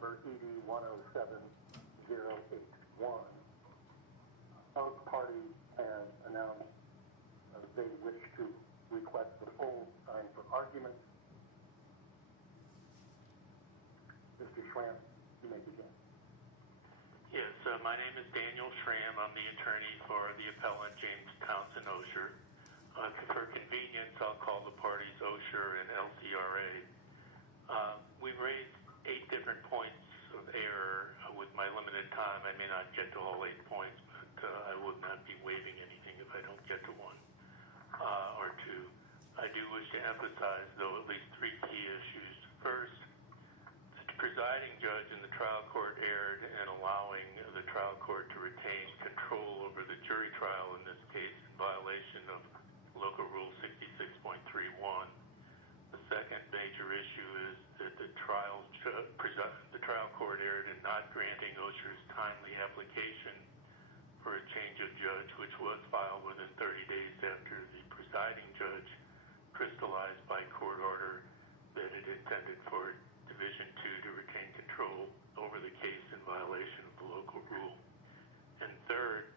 number ED107081. Both parties have announced they wish to request the full time for argument. Mr. Schramm, you may begin. Yes, my name is Daniel Schramm. I'm the attorney for the appellant James Townsend Osher. For convenience, I'll call the parties Osher and LCRA. We've raised 8 different points of error. With my limited time, I may not get to all 8 points, but I would not be waiving anything if I don't get to one or two. I do wish to emphasize, though, at least 3 key issues. First, the presiding judge in the trial court erred in allowing the trial court to retain control over the jury trial in this case in violation of Local Rule 66.31. The second major issue is that the trial court erred in not granting Osher's timely application for a change of judge, which was filed within 30 days after the presiding judge crystallized by court order that it intended for Division 2 to retain control over the case in violation of the local rule. And third,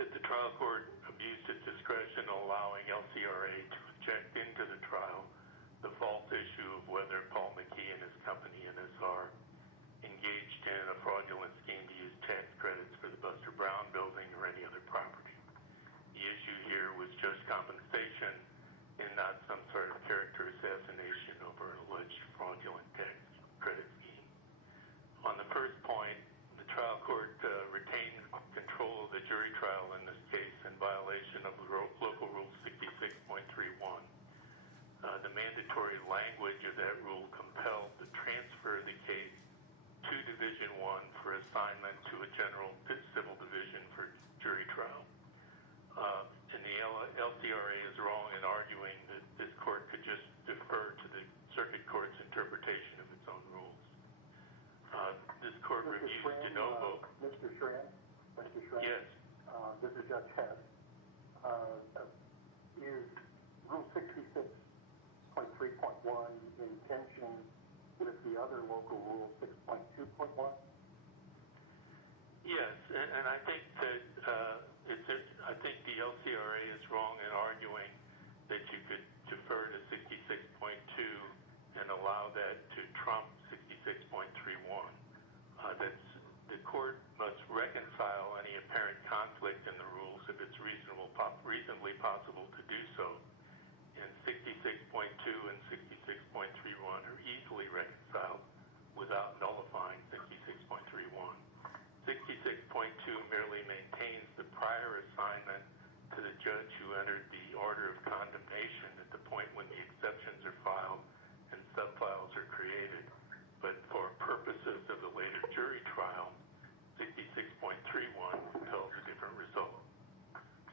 that the trial court abused its discretion allowing LCRA to inject into the trial the false issue of whether Paul McKee and his company, NSR, engaged in a fraudulent scheme to use tax credits for the Buster Brown building or any other property. The issue here was just compensation and not some sort of character assassination over an alleged fraudulent tax credit scheme. On the first point, the trial court retained control of the jury trial in this case in violation of Local Rule 66.31. The mandatory language of that rule compelled the transfer of the case to Division 1 for assignment to a general civil division for jury trial. And the LCRA is wrong in arguing that this court could just defer to the circuit court's interpretation of its own rules. This court reviews de novo. Mr. Schramm? Yes. This is Judge Hess. Is Rule 66.3.1 in tension with the other local rule 6.2.1? Yes, and I think that I think the LCRA is wrong in arguing that you could defer to 66.2 and allow that to trump 66.31. The court must reconcile any apparent conflict in the rules if it's reasonably possible to do so. And 66.2 and 66.31 are easily reconciled without nullifying 66.31. 66.2 merely maintains the prior assignment to the judge who entered the order of condemnation at the point when the exceptions are filed and subfiles are created. But for purposes of the later jury trial, 66.31 compels a different result.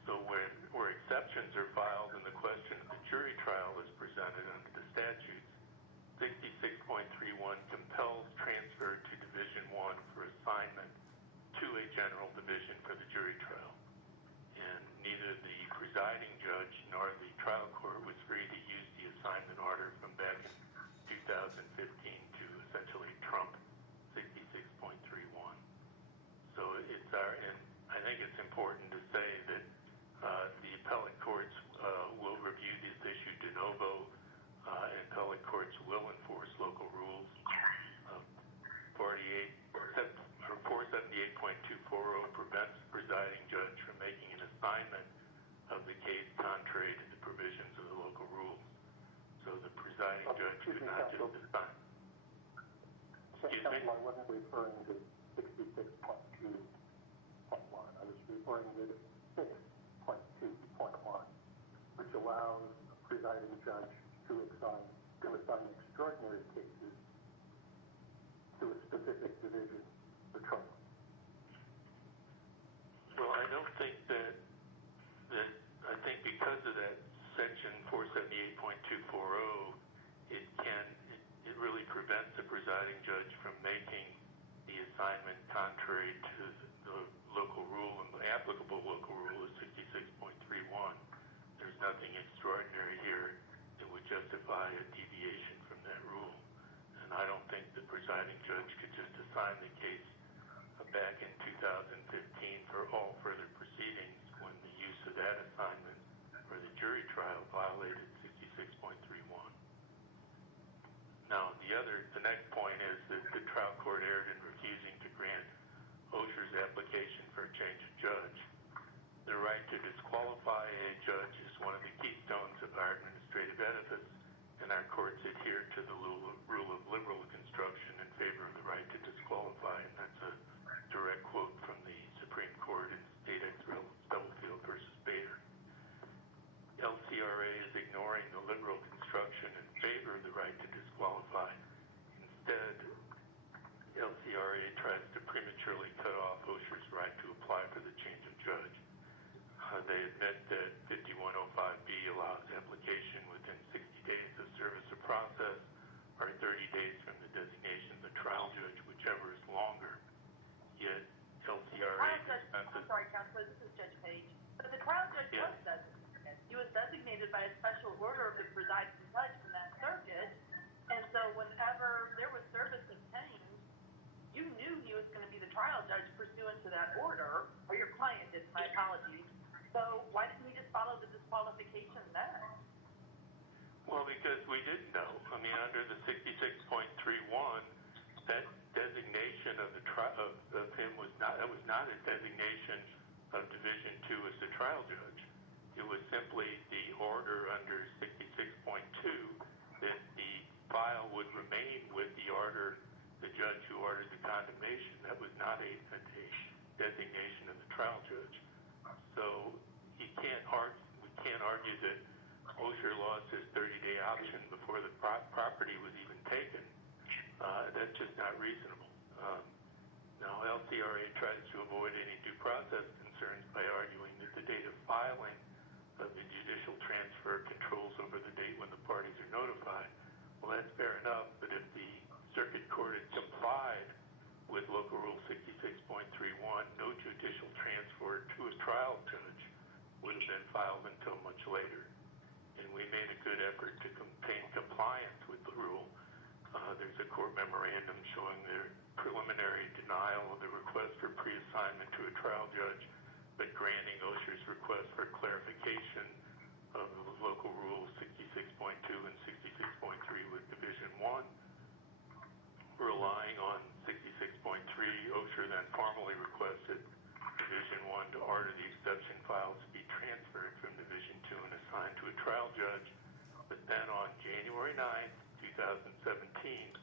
So where exceptions are filed and the question of the jury trial is presented under the statutes, 66.31 compels transfer to Division 1 for assignment to a general division for the jury trial. And neither the presiding judge nor the trial court was free to use the assignment order from back in 2015 to essentially trump 66.31. So and I think it's important to say that the appellate courts will review this issue de novo, and appellate courts will enforce local rules. 478.240 prevents the presiding judge from making an assignment of the case contrary to the provisions of the local rules. So the presiding judge could not just assign. Excuse me? I wasn't referring to 66.2.1. I was referring to 6.2.1, which allows a presiding judge to assign extraordinary cases to a specific division for trial. Well, I don't think that I think because of that section 478.240, it really prevents the presiding judge from making the assignment contrary to the local rule, and the applicable local rule is 66.31. There's nothing extraordinary here that would justify a deviation from that rule. And I don't think the presiding judge could just for all further proceedings when the use of that assignment for the jury trial violated 66.31. Now, the next point is that the trial court erred in refusing to grant Osher's application for a change of judge. The right to disqualify a judge is one of the keystones of our administrative edifice, and our courts adhere to the rule of liberal construction in favor of the right to disqualify, and that's a direct quote from the Supreme Court in State Ex Rel. Stubblefield versus Bader. LCRA is ignoring the liberal construction in favor of the right to disqualify. Instead, LCRA tries to prematurely cut off Osher's right to apply for the change of judge. They admit that 5105B allows application within 60 days of service of process or 30 days from the designation of the trial judge, whichever is longer. Yet, LCRA I'm sorry, Counselor, this is Judge Page. But the trial judge was designated. He was designated by a special order of the presiding judge from that circuit, and so whenever there was service obtained, you knew he was going to be the trial judge pursuant to that order, or your client did, my apologies. So why didn't we just follow the disqualification then? Well, because we didn't know. I mean, under the 66.31, that designation of him was not a designation of Division II as the trial judge. It was simply the order under 66.2 that the file would remain with the judge who ordered the condemnation. That was not a designation of the trial judge. So we can't argue that Osher lost his 30-day option before the property was even taken. That's just not reasonable. Now, LCRA tries to avoid any due process concerns by arguing that the date of filing of the judicial transfer controls over the date when the parties are notified. Well, that's fair enough, but if the circuit court had complied with Local Rule 66.31, no judicial transfer to a trial judge would have been filed until much later. And we made a good effort to obtain compliance with the rule. There's a court memorandum showing the preliminary denial of the request for pre-assignment to a trial judge, but granting Osher's request for clarification of Local Rule 66.2 and 66.3 with Division I. Relying on 66.3, Osher then formally requested Division I to order the exception files to be transferred from Division II and assigned to a trial judge. But then on January 9th, 2017,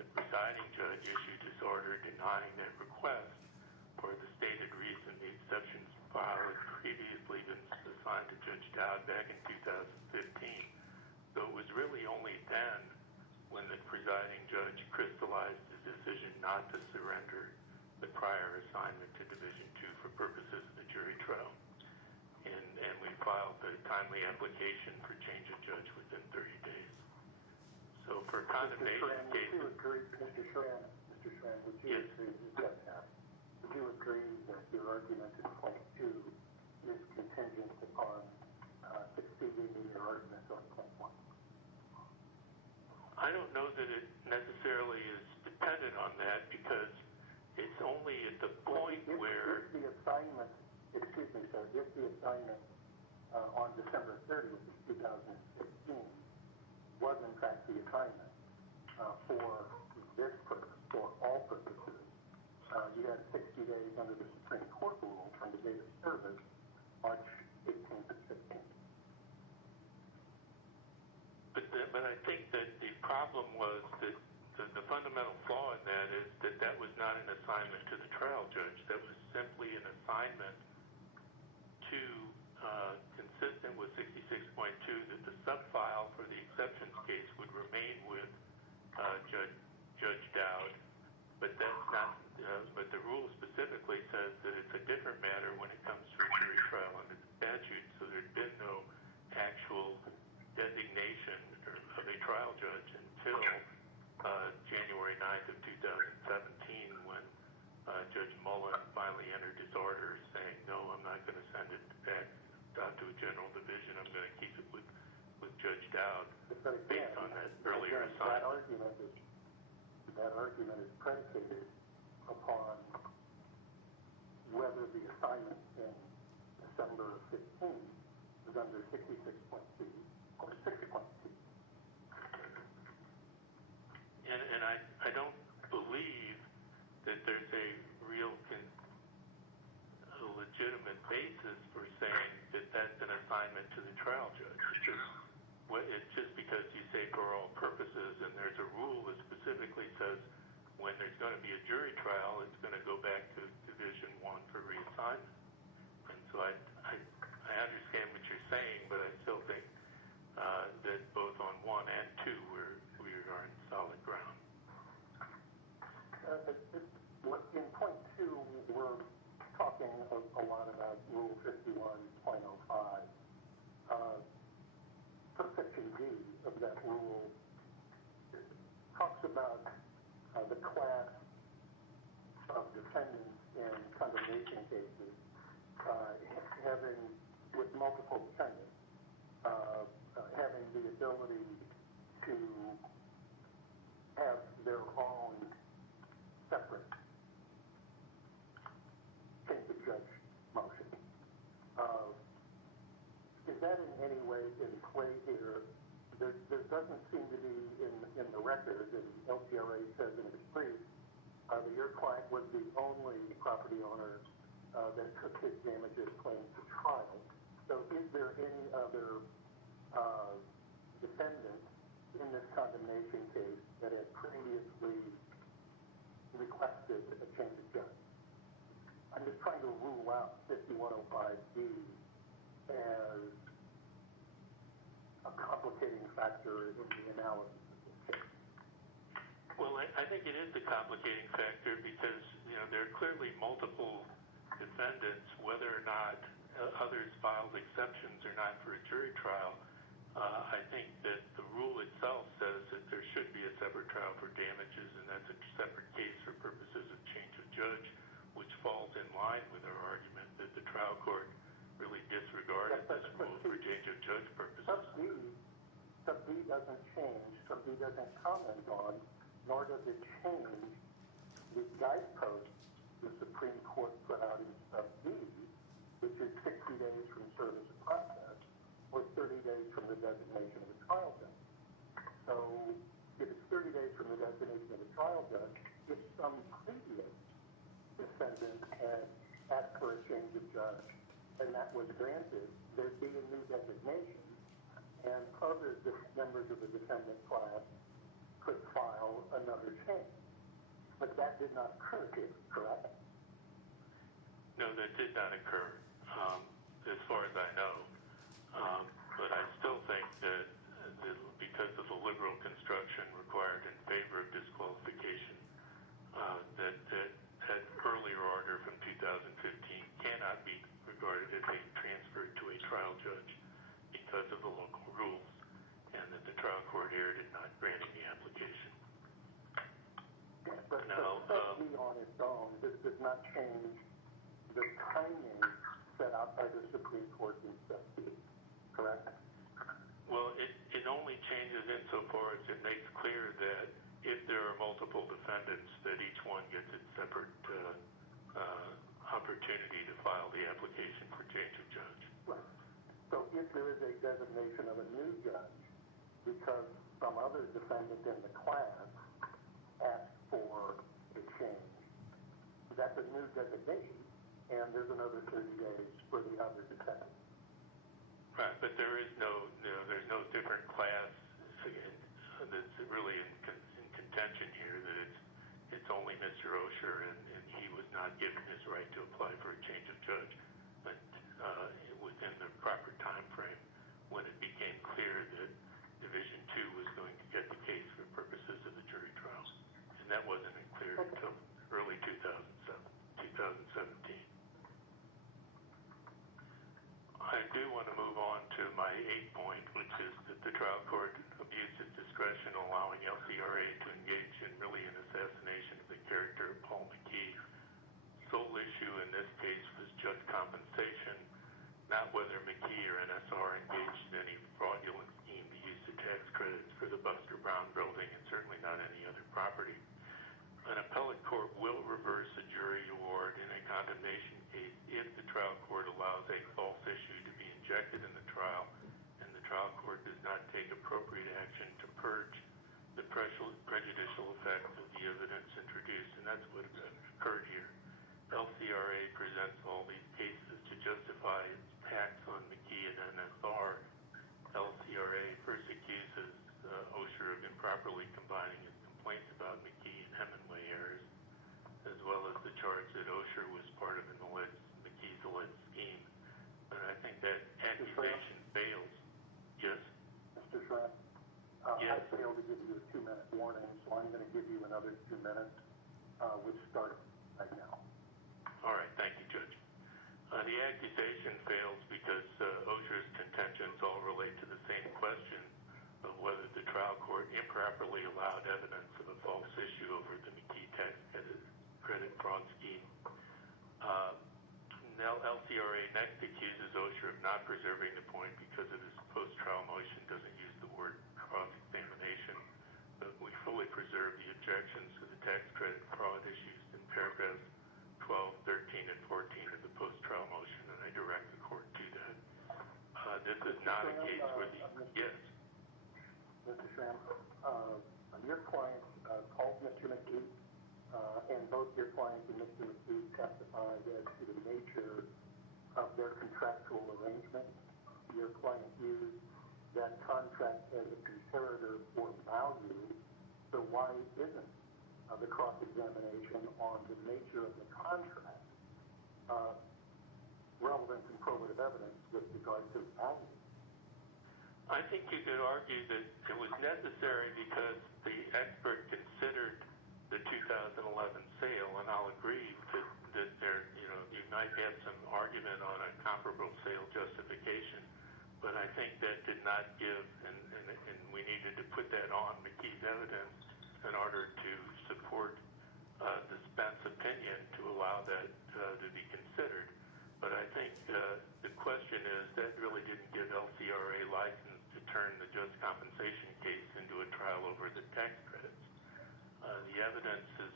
the presiding judge issued his order denying that request for the stated reason the exceptions file had previously been assigned to Judge Dowd back in 2015. So it was really only then when the presiding judge crystallized his decision not to surrender the prior assignment to Division II for purposes of the jury trial. And we filed a timely application for change of judge within 30 days. So for condemnation cases... Mr. Schramm, would you agree that your argument in point 2 is contingent upon succeeding in your argument on point 1? I don't know that it necessarily is dependent on that, because it's only at the point where... If the assignment on December 30th, 2016 was in fact the assignment for this purpose, for all purposes, you had 60 days under the Supreme Court rule from the date of service, March 18th and 15th. But I think that the problem was that the fundamental flaw in that is that was not an assignment to the trial judge. That was simply an assignment to, consistent with 66.2, that the subfile for the exceptions case would remain with Judge Dowd. But that's not. But the rule specifically says that it's a different matter when it comes to a jury trial under the statute. So there'd been no actual designation of a trial judge until January 9th of 2017, when Judge Mullen finally entered his order saying, no, I'm not going to send it back out to a general division. I'm going to keep it with Judge Dowd based on that earlier assignment. That argument is predicated upon whether the assignment in December of 15 was under 66.2 or 60.2. And I don't believe that there's a real a legitimate basis for saying that that's an assignment to the trial judge. It's just because you say for all purposes, and there's a rule that specifically says when there's going to be a jury trial, it's going to go back to Division 1 for reassignment. And so I understand what you're saying, but I still think that both on 1 and 2 we are in solid ground. In point 2, we're talking a lot about Rule 51.05. Subsection D of that rule talks about the class of defendants in condemnation cases having, with multiple defendants, having the ability to have their own separate change of judge motion. Is that in any way in play here? There doesn't seem to be in the record, and LCRA says in its brief, that your client was the only property owner that took his damages claim to trial. So is there any other defendant in this condemnation case that had previously requested a change of judge? I'm just trying to rule out 5105D as a complicating factor in the analysis of this case. Well, I think it is a complicating factor because, there are clearly multiple defendants, whether or not others filed exceptions or not for a jury trial. I think that the rule itself says that there should be a separate trial for damages, and that's a separate case for purposes of change of judge, which falls in line with our argument that the trial court really disregarded this rule for change of judge purposes. Sub D doesn't change, Sub D doesn't comment on, nor does it change the guideposts the Supreme Court put out in Sub D, which is 60 days from service of process, or 30 days from the designation of the trial judge. So if it's 30 days from the designation of the trial judge, if some previous defendant had asked for a change of judge and that was granted, there'd be a new designation, and other members of the defendant class could file another change. But that did not occur here, correct? No, that did not occur, as far as I know. But I still think that because of the liberal construction required in favor of disqualification, that earlier order from 2015 cannot be regarded as being transferred to a trial judge because of the local rules, and that the trial court erred in not granting the application. But Sub D on its own, this does not change the timing set out by the Supreme Court in Sub D, correct? Well, it only changes insofar as it makes clear that if there are multiple defendants, that each one gets its separate opportunity to file the application for change of judge. Right. So if there is a designation of a new judge because some other defendant in the class asked for a change, that's a new designation, and there's another 30 days for the other defendant. Right, but there's no different class that's really in contention here. That it's only Mr. Osher, and he was not given his right to apply for a change of judge, but within the proper time frame when it became clear that Division 2 was going to get the case for purposes of the jury trial, and that wasn't clear until early 2017. I do want to move on to my 8th point, which is that the trial court abused its discretion allowing LCRA to engage in really an assassination of the character of Paul McKee. Sole issue in this case was judge compensation, not whether McKee or NSR engaged in any fraudulent scheme to use the tax credits for the Buster Brown building, and certainly not any other property. An appellate court will reverse a jury award in a condemnation case if the failed to give you a 2-minute warning, so I'm going to give you another 2 minutes, which starts right now. All right, thank you, Judge. The accusation fails because OSHA's contentions all relate to the same question of whether the trial court improperly allowed evidence of a false issue over the McKee tax credit fraud scheme. Now, LCRA next accuses OSHA of not preserving the point because of his post-trial motion doesn't use the word cross-examination, but we fully preserve the objections to the tax credit fraud issues in paragraphs 12, 13, and 14 of the post-trial motion, and I direct the court to that. This is not a case where the... Yes. Mr. Schramm, your client called Mr. McKee, and both your client and Mr. McKee testified as to the nature of their contractual arrangement. Your client used that contract as a comparator for value, so why isn't the cross-examination on the nature of the contract relevant and probative evidence with regard to value? I think you could argue that it was necessary because the expert considered the 2011 sale, and I'll agree that there, you might have some argument on a comparable sale justification, but I think that did not give, and we needed to put that on McKee's evidence in order to support the Spence opinion to allow that to be considered. But I think the question is that really didn't give LCRA license to turn the just compensation case into a trial over the tax credits. The evidence is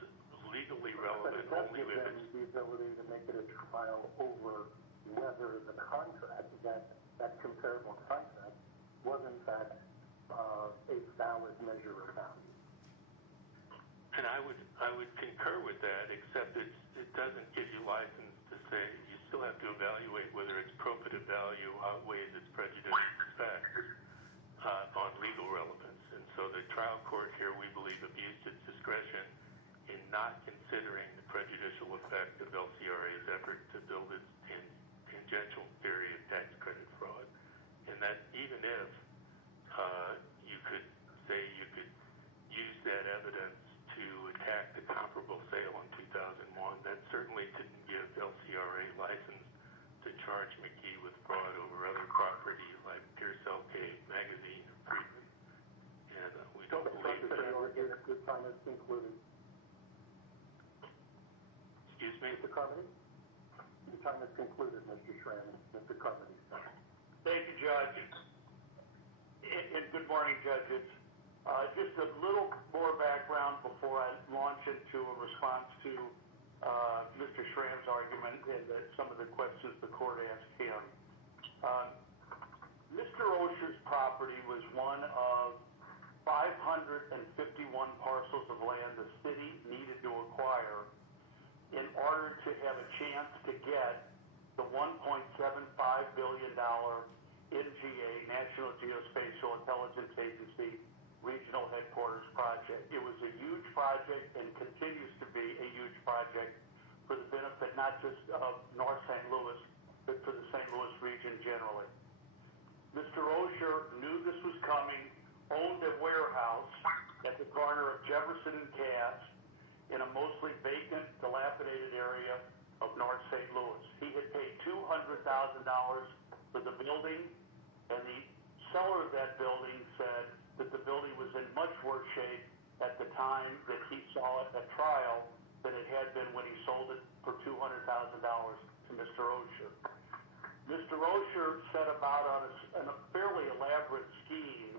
legally relevant only with it. The ability to make it a trial over whether the contract, that comparable contract, was in fact a valid measure of value. And I would concur with that, except it doesn't give you license to say you still have to evaluate whether its probative value outweighs its prejudicial effect on legal relevance. And so the trial court here, we believe, abused its discretion in not considering the prejudicial effect of LCRA's effort to build its tangential theory of tax credit fraud. And that even if you could say you could use that evidence to attack the comparable sale in 2001, that certainly didn't give LCRA license to charge McKee with fraud over other property like Pearsall Cave Magazine or Friedman. And we don't believe that. Your time is concluded. Excuse me? Mr. Carmody? Your time is concluded, Mr. Schramm. Mr. Carmody. Thank you, Judge. And good morning, judges. Just a little more background before I launch into a response to Mr. Schramm's argument and some of the questions the court asked him. Mr. Osher's property was one of 551 parcels of land the city needed to acquire in order to have a chance to get the $1.75 billion NGA, National Geospatial Intelligence Agency, regional headquarters project. It was a huge project and continues to be a huge project for the benefit not just of North St. Louis, but for the St. Louis region generally. Mr. Osher knew this was coming, owned a warehouse at the corner of Jefferson and Cass in a mostly vacant, dilapidated area of North St. Louis. He had paid $200,000 for the building, and the seller of that building said that the building was in much worse shape at the time that he saw it at trial than it had been when he sold it for $200,000 to Mr. Osher. Mr. Osher set about on a fairly elaborate scheme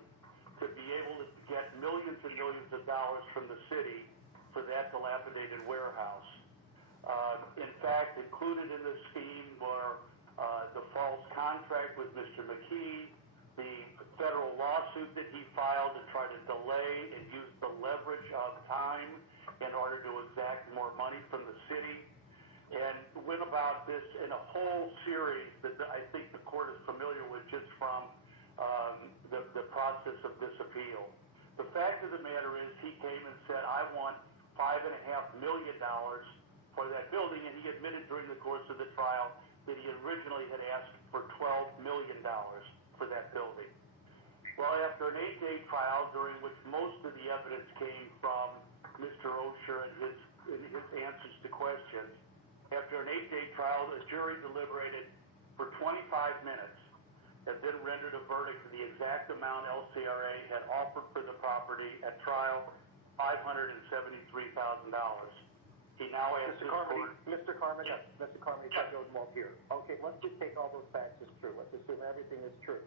to be able to get millions and millions of dollars from the city for that dilapidated warehouse. In fact, included in the scheme were the false contract with Mr. McKee, the federal lawsuit that he filed to try to delay and use the leverage of time in order to exact more money from the city, and went about this in a whole series that I think the court is familiar with just from the process of this appeal. The fact of the matter is he came and said, I want $5.5 million for that building, and he admitted during the course of the trial that he originally had asked for $12 million for that building. Well, after an 8-day trial, during which most of the evidence came from Mr. Osher and his answers to questions, after an 8-day trial, the jury deliberated for 25 minutes and then rendered a verdict for the exact amount LCRA had offered for the property at trial, $573,000. He now asks Mr. Carmody, Yes. Mr. Carmody, Judge Odenwald here. Okay, let's just take all those facts as true. Let's assume everything is true.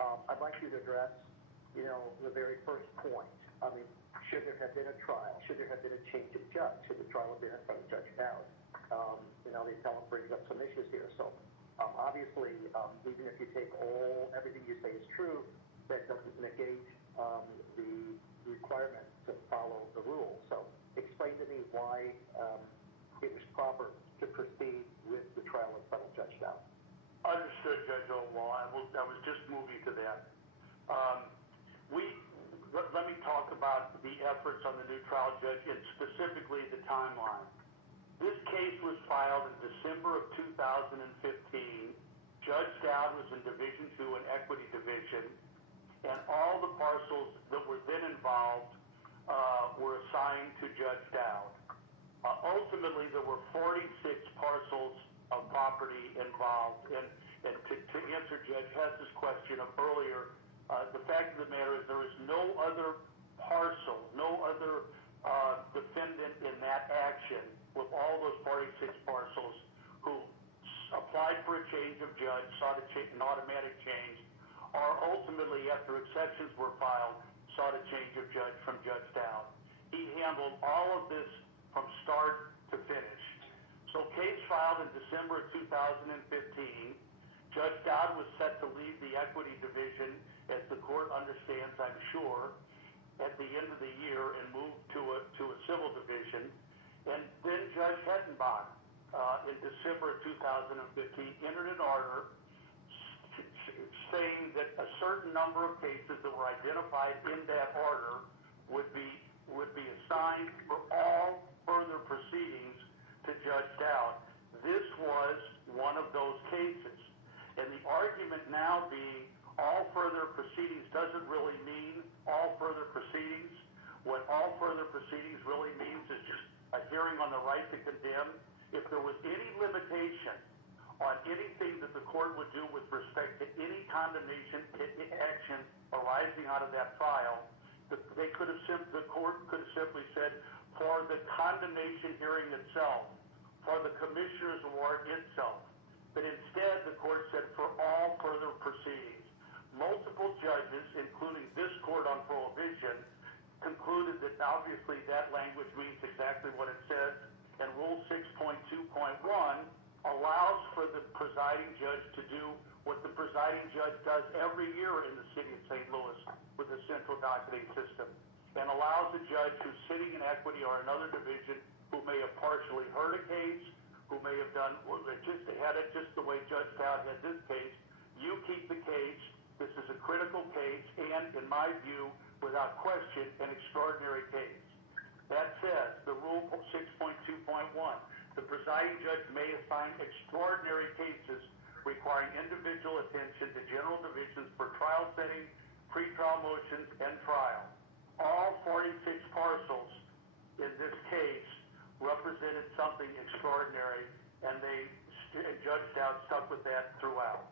I'd like you to address, the very first point. I mean, should there have been a trial? Should there have been a change of judge? Should the trial have been in front of Judge Dowd? The appellant brings up some issues here. So, obviously, even if you take everything you say is true, that doesn't negate the requirement to follow the rules. So, explain to me why it was proper to proceed with the trial in front of Judge Dowd. Understood, Judge Odenwald. I was just moving to that. Let me talk about the efforts on the new trial judge and specifically the timeline. This case was filed in December of 2015. Judge Dowd was in Division II and Equity Division, and all the parcels that were then involved were assigned to Judge Dowd. Ultimately, there were 46 parcels of property involved, and to answer Judge Hess's question of earlier, the fact of the matter is there is no other parcel, no other defendant in that action with all those 46 parcels who applied for a change of judge, sought an automatic change, or ultimately, after exceptions were filed, sought a change of judge from Judge Dowd. He handled all of this from start to finish. So case filed in December of 2015, Judge Dowd was set to leave the Equity Division, as the court understands, I'm sure, at the end of the year and move to a civil division. And then Judge Hettenbach, in December of 2015, entered an order saying that a certain number of cases that were identified in that order would be assigned for all further proceedings to Judge Dowd. This was one of those cases. And the argument now being all further proceedings doesn't really mean all further proceedings. What all further proceedings really means is just a hearing on the right to condemn. If there was any limitation on anything that the court would do with respect to any condemnation action arising out of that trial, the court could have simply said, for the condemnation hearing itself, for the commissioner's award itself. But instead, the court said for all further proceedings. Multiple judges, including this court on prohibition, concluded that obviously that language means exactly what it says, and Rule 6.2.1 allows for the presiding judge to do what the presiding judge does every year in the city of St. Louis with the central docketing system, and allows a judge who's sitting in equity or another division who may have partially heard a case, who may have had it just the way Judge Dowd had this case. You keep the case. This is a critical case, and in my view, without question, an extraordinary case. That says, the Rule 6.2.1, the presiding judge may assign extraordinary cases requiring individual attention to general divisions for trial setting, pretrial motions, and trial. All 46 parcels in this case represented something extraordinary, and Judge Dowd stuck with that throughout.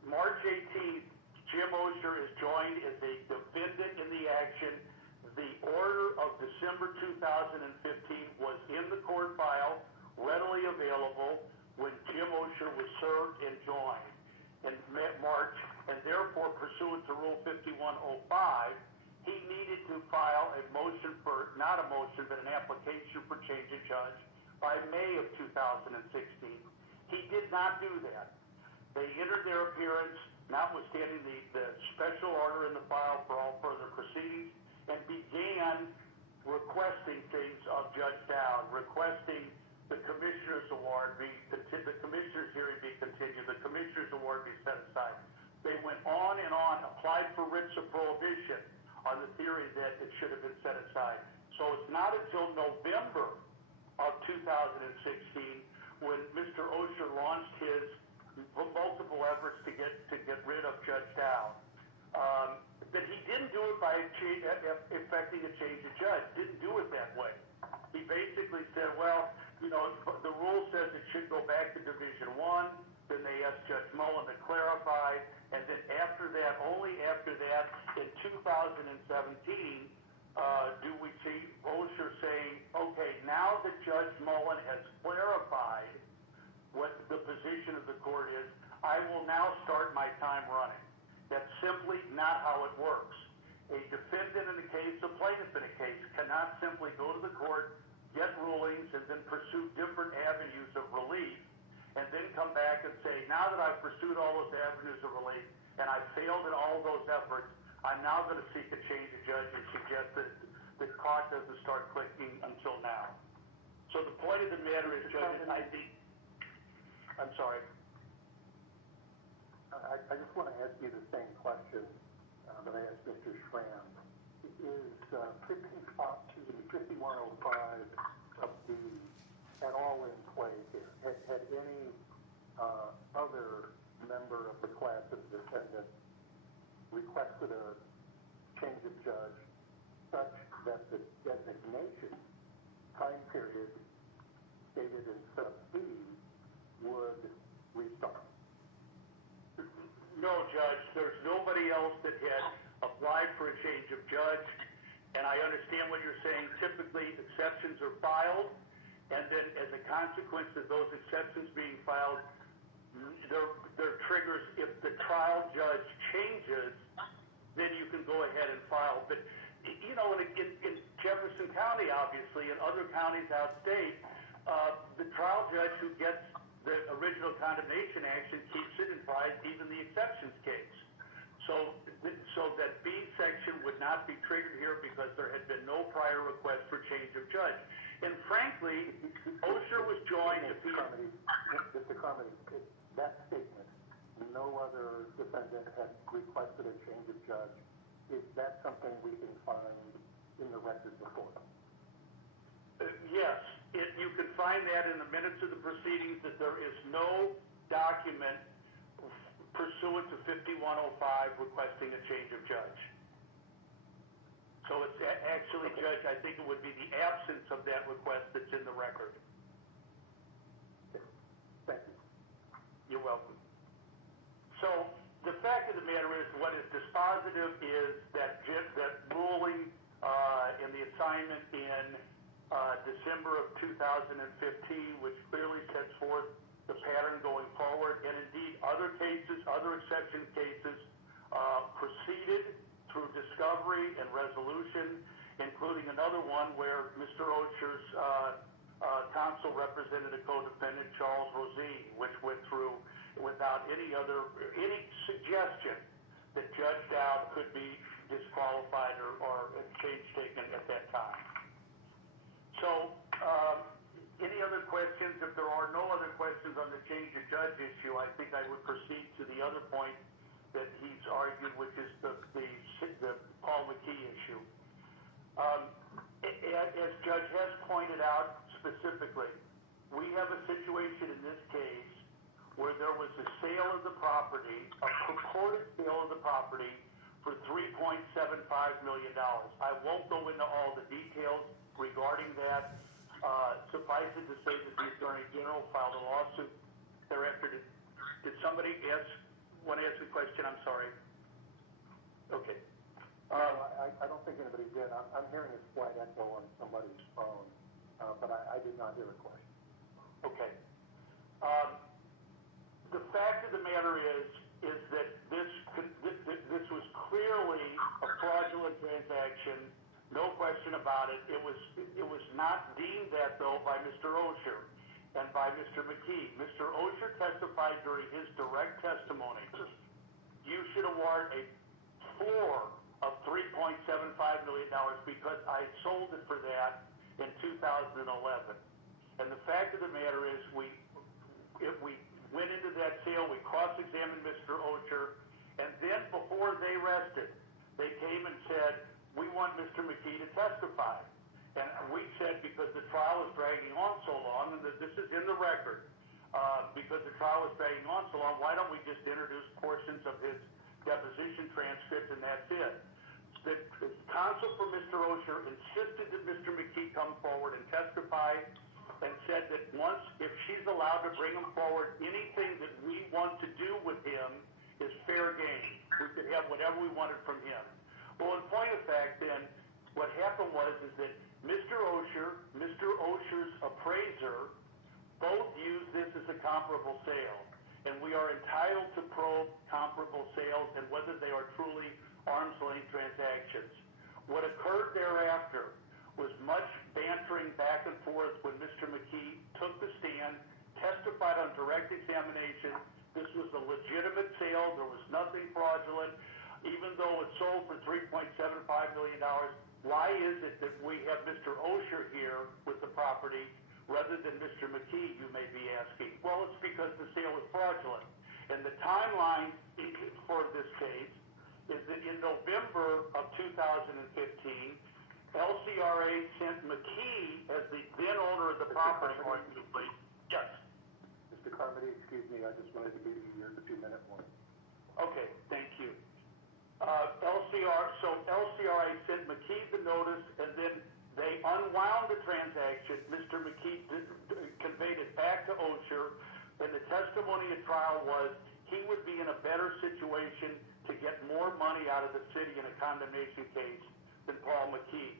March 18th, Jim Osher is joined as a defendant in the action. The order of December 2015 was in the court file, readily available, when Jim Osher was served and joined in March, and therefore, pursuant to Rule 5105, he needed to file a motion for, not a motion, but an application for change of judge by May of 2016. He did not do that. They entered their appearance, notwithstanding the special order in the file for all further proceedings, and began requesting things of Judge Dowd, requesting the Commissioner's Award the Commissioner's hearing be continued, the Commissioner's Award be set aside. They went on and on, applied for writs of prohibition on the theory that it should have been set aside. So it's not until November of 2016 when Mr. Osher launched his multiple efforts to get rid of Judge Dowd. a change of judge. Didn't do it that way. He basically said, well, the rule says it should go back to Division 1. Then they asked Judge Mullen to clarify. And then after that, only after that, in 2017, do we see Osher saying, okay, now that Judge Mullen has clarified what the position of the court is, I will now start my time running. That's simply not how it works. A defendant in a case, a plaintiff in a case, cannot simply go to the court, get rulings, and then pursue different avenues of relief, and then come back and say, now that I've pursued all those avenues of relief, and I've failed in all those efforts, I'm now going to seek a change of judge and suggest that the clock doesn't start clicking until now. So the point of the matter is, judges, I think, I'm sorry. I just want to ask you the same question that I asked Mr. Schramm. Is 5105 of the at all in play here? Had any other member of the class of defendants requested a change of judge such that the designation time period stated in sub B would restart? No, Judge. There's nobody else that had applied for a change of judge. And I understand what you're saying. Typically, exceptions are filed, and then as a consequence of those exceptions being filed, there triggers, if the trial judge changes, then you can go ahead and file. But, in Jefferson County, obviously, and other counties outstate, the trial judge who gets the original condemnation action keeps it and tries even the exceptions case. So that B section would not be triggered here because there had been no prior request for change of judge. And frankly, Osher was joined to be... Mr. Carmody, that statement, no other defendant had requested a change of judge, is that something we can find in the record before? Yes. You can find that in the minutes of the proceedings that there is no document pursuant to 5105 requesting a change of judge. So it's actually, okay. Judge, I think it would be the absence of that request that's in the record. Thank you. You're welcome. So the fact of the matter is, what is dispositive is that ruling in the assignment in December of 2015, which clearly sets forth the pattern going forward, and indeed other cases, other exception cases, proceeded through discovery and resolution, including another one where Mr. Osher's counsel represented a co-defendant, Charles Rosine, which went through without any suggestion that Judge Dowd could be disqualified or a change taken at that time. So, any other questions? If there are no other questions on the change of judge issue, I think I would proceed to the other point that he's argued, which is the Paul McKee issue. As Judge Hess pointed out specifically, we have a situation in this case where there was a sale of the property, a purported sale of the property for $3.75 million. I won't go into all the details regarding that. Suffice it to say that the Attorney General filed a lawsuit thereafter. Did somebody want to ask the question? I'm sorry. Okay. I don't think anybody did. I'm hearing a slight echo on somebody's phone, but I did not hear a question. Okay. The fact of the matter is that this was clearly a fraudulent transaction. No question about it. It was not deemed that, though, by Mr. Osher and by Mr. McKee. Mr. Osher testified during his direct testimony. You should award a floor of $3.75 million because I sold it for that in 2011. And the fact of the matter is, if we went into that sale, we cross-examined Mr. Osher, and then before they rested, they came and said, we want Mr. McKee to testify. And we said, because the trial is dragging on so long, and this is in the record, because the trial is dragging on so long, why don't we just introduce portions of his deposition transcript and that's it? The counsel for Mr. Osher insisted that Mr. McKee come forward and testify, and said that once, if she's allowed to bring him forward, anything that we want to do with him is fair game. We could have whatever we wanted from him. Well, in point of fact, then, what happened was is that Mr. Osher's appraiser, both used this as a comparable sale, and we are entitled to probe comparable sales and whether they are truly arm's length transactions. What occurred thereafter was much bantering back and forth when Mr. McKee took the stand, testified on direct examination. This was a legitimate sale. There was nothing fraudulent. Even though it sold for $3.75 million, why is it that we have Mr. Osher here with the property rather than Mr. McKee, you may be asking? Well, it's because the sale was fraudulent. And the timeline for this case is that in November of 2015, LCRA sent McKee, as the then owner of the property, arguably. Yes. Mr. Carmody, excuse me, I just wanted to give you the 2-minute warning. Okay, thank you. LCRA sent McKee the notice, and then they unwound the transaction. Mr. McKee conveyed it back to Osher, and the testimony at trial was he would be in a better situation to get more money out of the city in a condemnation case than Paul McKee.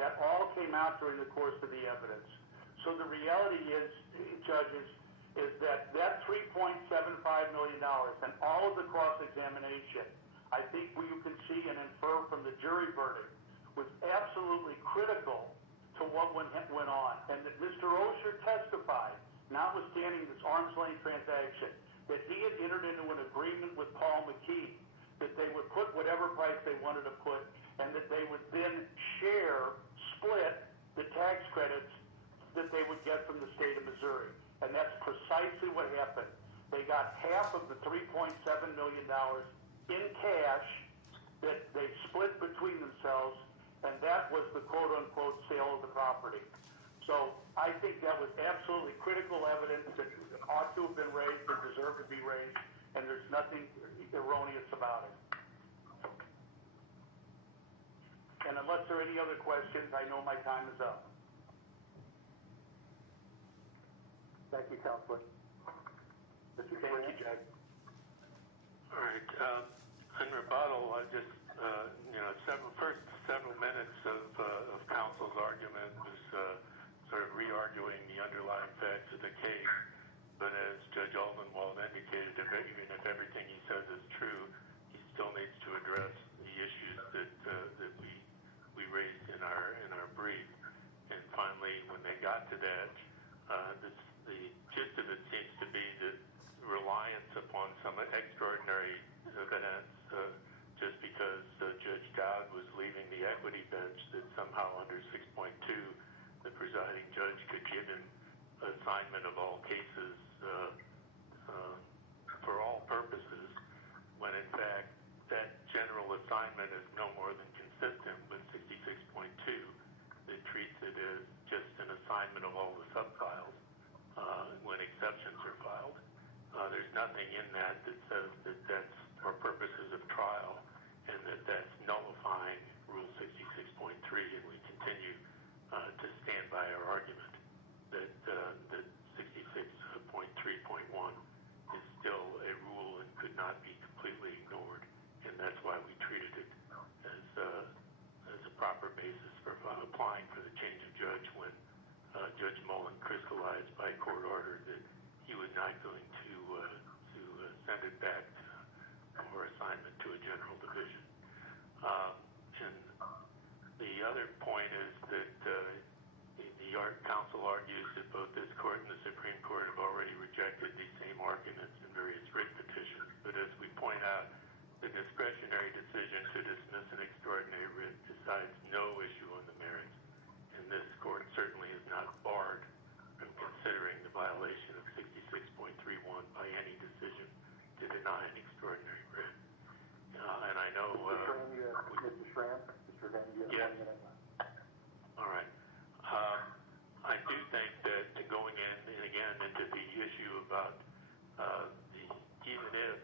That all came out during the course of the evidence. So the reality is, judges, is that $3.75 million and all of the cross-examination, I think you can see and infer from the jury verdict, was absolutely critical to what went on. And that Mr. Osher testified, notwithstanding this arm's length transaction, that he had entered into an agreement with Paul McKee that they would put whatever price they wanted to put, and that they would then split the tax credits that they would get from the state of Missouri. And that's precisely what happened. They got half of the $3.7 million in cash that they split between themselves, and that was the quote-unquote sale of the property. So I think that was absolutely critical evidence that ought to have been raised or deserved to be raised, and there's nothing erroneous about it. And unless there are any other questions, I know my time is up. Thank you, Counselor. Mr. Thank you, Judge. All right. In rebuttal, I just, first several minutes of counsel's argument was sort of re-arguing the underlying facts of the case. But as Judge Aldenwald indicated, even if everything he says is true, he still needs to address the issues that we raised in our brief. And finally, when they got to that, the gist of it seems to be that reliance upon some extraordinary evidence, just because Judge Dowd was leaving the equity bench, that somehow under 6.2, the presiding judge could give him assignment of all cases for all purposes, when in fact that general assignment is no more than consistent with 66.2 that treats it as just an assignment of all the subfiles when exceptions are filed. There's nothing in that says that that's for purposes of trial and that's nullifying Rule 66.3, and we continue to stand by our argument that 66.3.1 is still a rule and could not be completely ignored, and that's why we treated it as a proper basis for applying for the change of judge when Judge Mullen crystallized by court order that he was not going to send it back for assignment to a general division. And the other point is that the counsel argues that both this court and the Supreme Court have already rejected these same arguments in various writ petitions. But as we point out, the discretionary decision to dismiss an extraordinary writ decides no issue on the merits, and this court certainly is not barred from considering the violation of 66.31 by any decision to deny an extraordinary writ. And I know... Mr. Schramm, you have 1 minute left. All right. I do think that going in, and again, into the issue about even if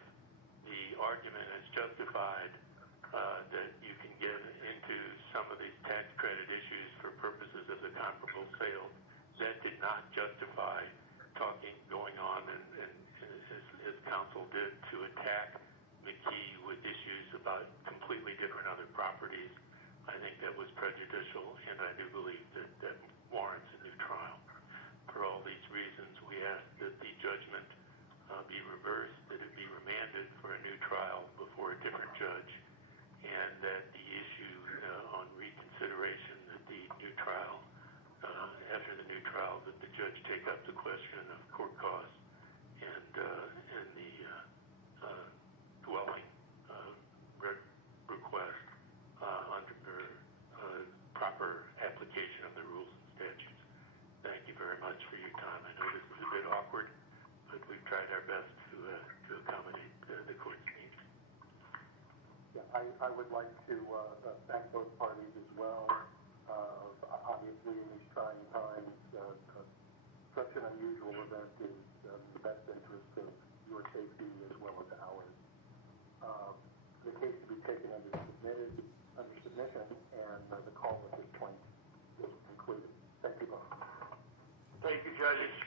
the argument is justified, that you can get into some of the I would like to thank both parties as well. Obviously, in these trying times, such an unusual event is the best interest of your safety as well as ours. The case to be taken under submission, and the call at this point is concluded. Thank you both. Thank you, judges.